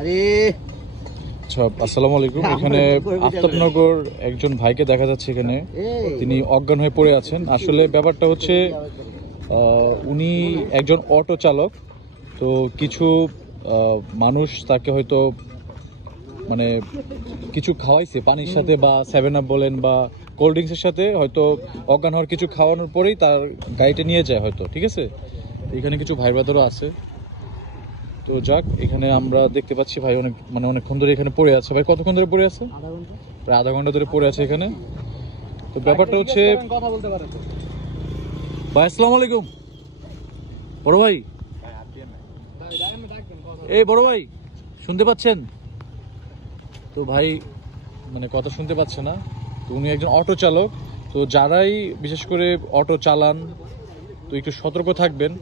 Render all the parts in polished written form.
আচ্ছা, আসসালামু আলাইকুম। এখানে আফতাবনগর একজন ভাইকে দেখা যাচ্ছে, এখানে তিনি অজ্ঞান হয়ে পড়ে আছেন। আসলে ব্যাপারটা হচ্ছে উনি একজন অটো চালক। তো কিছু মানুষ তাকে হয়তো মানে কিছু খাওয়াইছে পানির সাথে, বা 7 আপ বলেন বা কোল্ড ড্রিঙ্কসের সাথে, হয়তো অজ্ঞান হওয়ার কিছু খাওয়ানোর পরেই তার গাড়িটা নিয়ে যায় হয়তো, ঠিক আছে। এখানে কিছু ভাই ব্রাদারও আছে। তো যাক, এখানে আমরা দেখতে পাচ্ছি ভাই অনেকক্ষণ ধরে এখানে পড়ে আছে। ভাই কতক্ষণ ধরে পড়ে আছে? প্রায় আধা ঘন্টা ধরে পড়ে আছে এখানে। তো ব্যাপারটা হচ্ছে, ভাই আসসালামু আলাইকুম। বড় ভাই, এই বড় ভাই শুনতে পাচ্ছেন? তো ভাই কথা শুনতে পাচ্ছে না। তো উনি একজন অটো চালক। তো যারাই বিশেষ করে অটো চালান, তো একটু সতর্ক থাকবেন।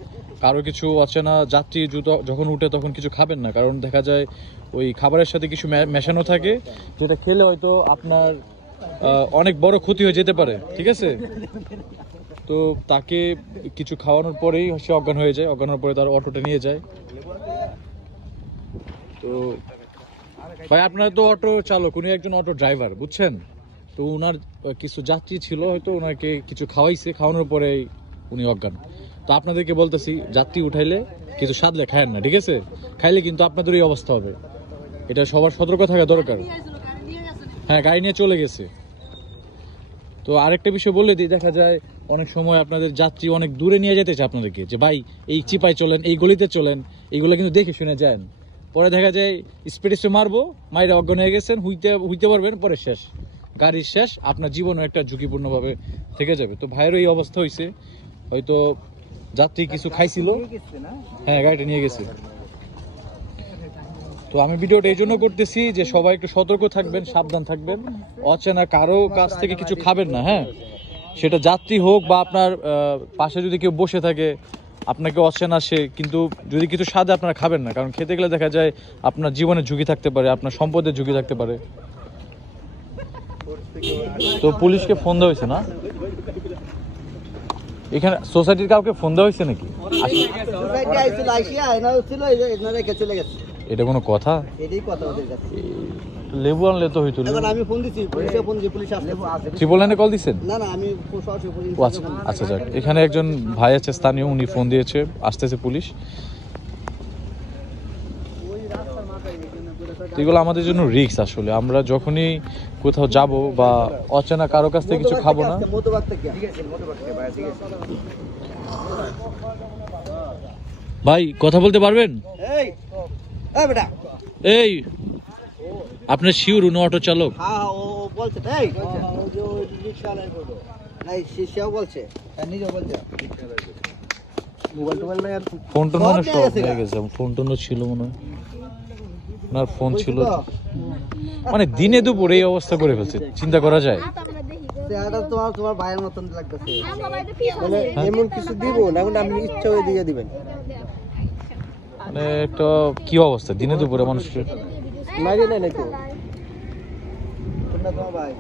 কারো কিছু অচেনা যাত্রী যখন উঠে তখন কিছু খাবেন না, কারণ দেখা যায় ওই খাবারের সাথে কিছু মেশানো থাকে, যেটা খেলে হয়তো আপনার অনেক বড় ক্ষতি হয়ে যেতে পারে, ঠিক আছে। তো তাকে কিছু খাওয়ানোর পরেই সে অজ্ঞান হয়ে যায়। অজ্ঞান হওয়ার পরে তার অটোটা নিয়ে যায়। তো ভাই, আপনারা তো অটো চালক, উনি একজন অটো ড্রাইভার, বুঝছেন। তো উনার কিছু যাত্রী ছিল, হয়তো ওনাকে কিছু খাওয়াইছে, খাওয়ানোর পরে উনি অজ্ঞান। তো আপনাদেরকে বলতেছি, যাত্রী উঠাইলে কিছু সাদলে খায়েন না, ঠিক আছে। খাইলে কিন্তু আপনাদের এই অবস্থা হবে। এটা সবার সতর্ক থাকা দরকার। হ্যাঁ, গাড়ি নিয়ে চলে গেছে। তো আরেকটা বিষয় বলে দিই, দেখা যায় অনেক সময় আপনাদের যাত্রী অনেক দূরে নিয়ে যেতে চায় আপনাদেরকে, যে ভাই এই চিপায় চলেন, এই গলিতে চলেন, এইগুলো কিন্তু দেখে শুনে যান। পরে দেখা যায় স্পিডে মারবো, মাইরে অজ্ঞান হয়ে গেছেন, হুইতে পারবেন, পরে শেষ, গাড়ির শেষ, আপনার জীবনও একটা ঝুঁকিপূর্ণভাবে থেকে যাবে। তো ভাইয়েরও এই অবস্থা হয়েছে, হয়তো যাত্রী কিছু খাইছিল, হ্যাঁ গাড়িটা নিয়ে গেছে। তো আমি ভিডিওটা এই জন্য করতেছি যে সবাই একটু সতর্ক থাকবেন, সাবধান থাকবেন। অচেনা কারো কাছ থেকে কিছু খাবেন না, হ্যাঁ, সেটা যাত্রী হোক বা আপনার পাশে যদি কেউ বসে থাকে, আপনাকে অচেনা সে, কিন্তু যদি কিছু স্বাদে আপনারা খাবেন না, কারণ খেতে গেলে দেখা যায় আপনার জীবনের ঝুঁকি থাকতে পারে, আপনার সম্পদের ঝুঁকি থাকতে পারে। তো পুলিশকে ফোন দেওয়া হয়েছে না? এখানে সোসাইটির কাউকে ফোন দেওয়া হয়েছে নাকি? এটা কোনো কথা? লেবু আনলে তো হইতো। আমি ফোন দিছি, পুলিশ আসছে। ট্রিপল নাইনে কল দিছেন? না না, আমি সরাসরি। আচ্ছা যাক, এখানে একজন ভাই আছে স্থানীয়, উনি ফোন দিয়েছে, আসতেছে পুলিশ। এগুলো আমাদের জন্য রিস্ক। আসলে আমরা যখনই কোথাও যাব বা অচেনা কারো কাছ থেকে কিছু খাবো না। ভাই কথা বলতে পারবেন? এই আপনার শিওর উনি অটো চালক? ফোন টোন ফোন টোন ছিল মনে হয়, ওনার ফোন ছিল। দিনে দুপুরে এই অবস্থা করে ফেলছে, চিন্তা করা যায়। তোমার ভাইয়ের মতন লাগতেছে, এমন কিছু দিব না, আপনি ইচ্ছা হয়ে দিয়ে দিবেন। একটা কি অবস্থা দিনে দুপুরে মানুষকে মাইরে নেয় নাকি? তোমার ভাই